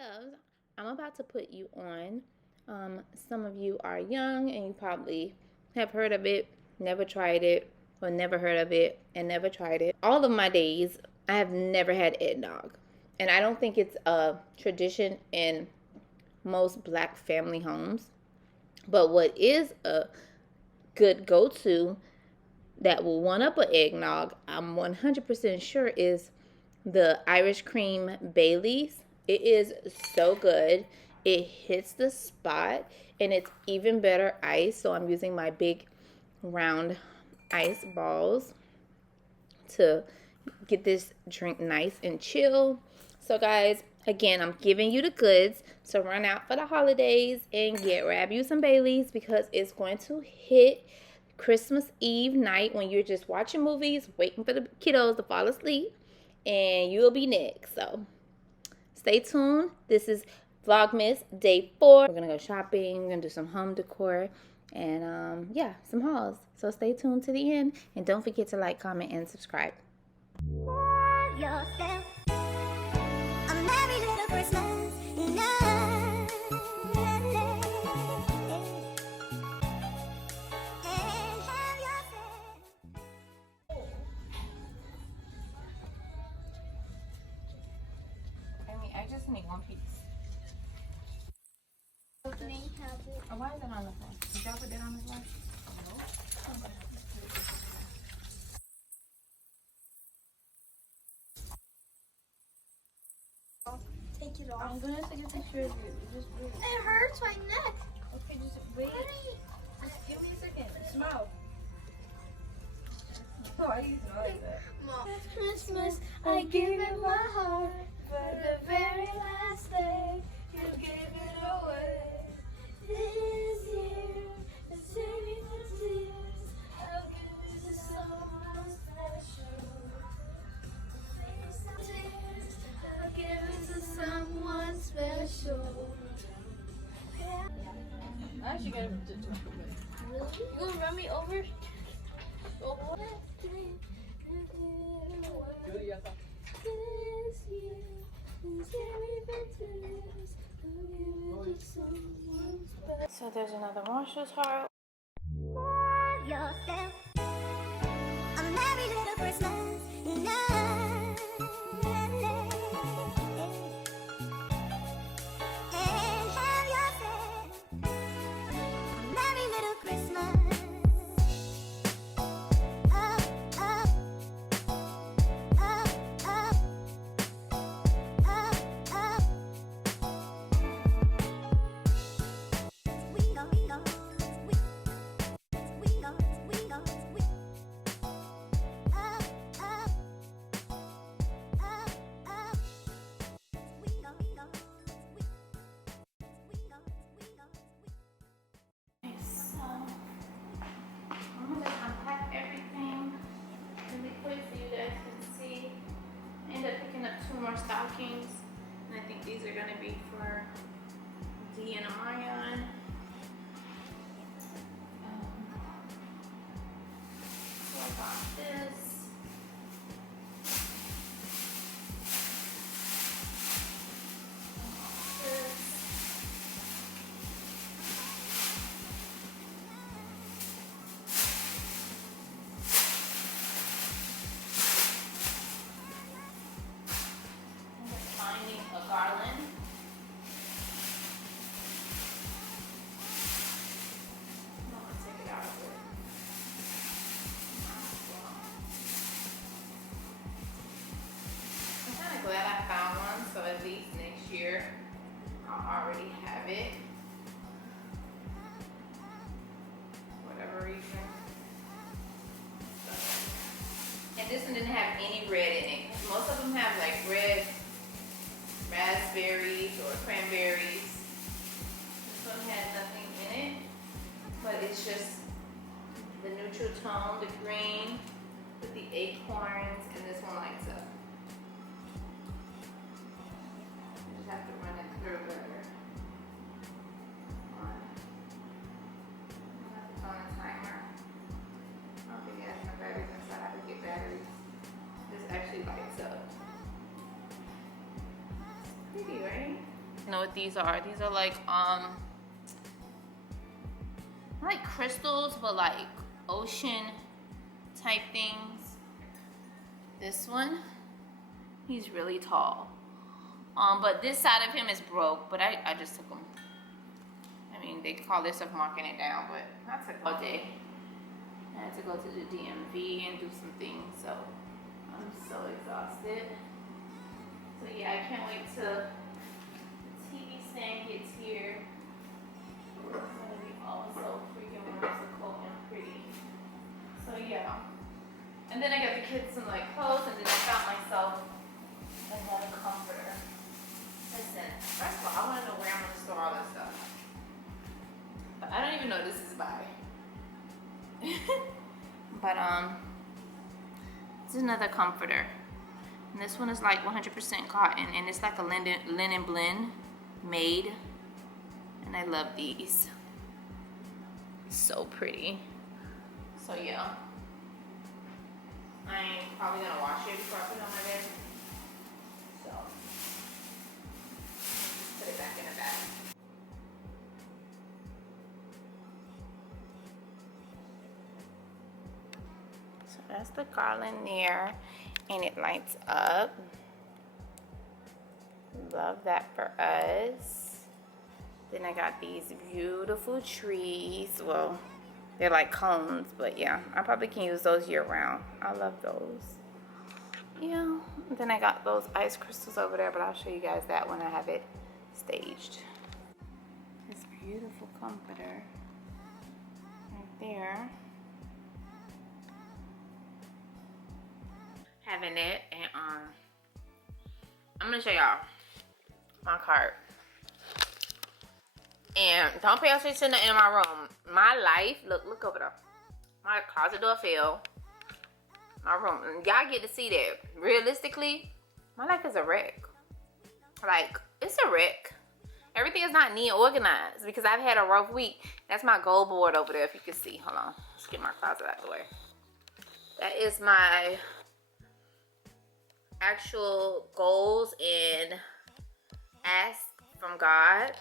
loves, I'm about to put you on. Some of you are young and you probably have heard of it, never tried it, or never heard of it and never tried it. All of my days, I have never had eggnog. And I don't think it's a tradition in most black family homes. But what is a good go-to that will one-up an eggnog, I'm 100% sure, is the Irish Cream Baileys. It is so good. It hits the spot, and it's even better ice. So I'm using my big round ice balls to get this drink nice and chill. So guys, again, I'm giving you the goods. So run out for the holidays and grab you some Baileys, because it's going to hit Christmas Eve night when you're just watching movies, waiting for the kiddos to fall asleep, and you'll be next. So stay tuned. This is Vlogmas Day 4. We're gonna go shopping, we're gonna do some home decor, and yeah, some hauls. So stay tuned to the end, and don't forget to like, comment, and subscribe. Yourself a merry little Christmas night. I just need one piece. Can I have it? Oh, why is it on the floor? Did y'all put that on the floor? No. Take it off. I'm gonna take a picture of you. Just wait. It hurts my neck. Okay, just wait. Just give me a second. Smile. Why are you smiling like that? Mom. Christmas, I give it my heart. But the very last day, you gave it away. This year, it's saving the tears. I'll give it to someone special. I'll give it to someone special. I actually got it. Really? You gonna run me over? Oh. This year, so there's another Marshall's heart. Yourself a merry little Christmas night. And have yourself a merry little Christmas. Stockings, and I think these are going to be for Dee and Amarion. So I got this. A garland. I'm gonna take it out of it. I'm kind of glad I found one, so at least next year I'll already have it. For whatever reason. So, and this one didn't have any red in it. Most of them have like red raspberries or cranberries. This one had nothing in it, but it's just the neutral tone, the green with the acorns, and this one lights up. You just have to run it through better. I have to turn a timer. I don't think it has no batteries inside. I have to get batteries. This actually lights up. Pretty, right? know what these are. These are like crystals, but like ocean type things. This one, he's really tall. But this side of him is broke, but I just took him. I mean, they call this stuff marking it down, but I took all day. I had to go to the DMV and do some things, so I'm so exhausted. So yeah, I can't wait till the TV stand gets here. It's gonna be all so freaking whimsical and pretty. So yeah. And then I got the kids some like clothes, and then I got myself another comforter. Listen, first of all, I want to know where I'm gonna store all this stuff. But I don't even know this is by. But it's another comforter. And this one is like 100% cotton, and it's like a linen blend made. And I love these. So pretty. So yeah. I'm probably gonna wash it before I put it on my bed. So just put it back in the bag. So that's the garland there, and it lights up. Love that for us. Then I got these beautiful trees. Well, they're like cones, but yeah, I probably can use those year round. I love those. Yeah, and then I got those ice crystals over there, but I'll show you guys that when I have it staged. This beautiful comforter right there. Having it, and I'm gonna show y'all my cart. And don't pay attention to in my room. My life, look over there. My closet door fell. My room, y'all get to see that. Realistically, my life is a wreck. Like, it's a wreck. Everything is not neat organized because I've had a rough week. That's my goal board over there, if you can see. Hold on, let's get my closet out of the way. That is my actual goals and ask from God.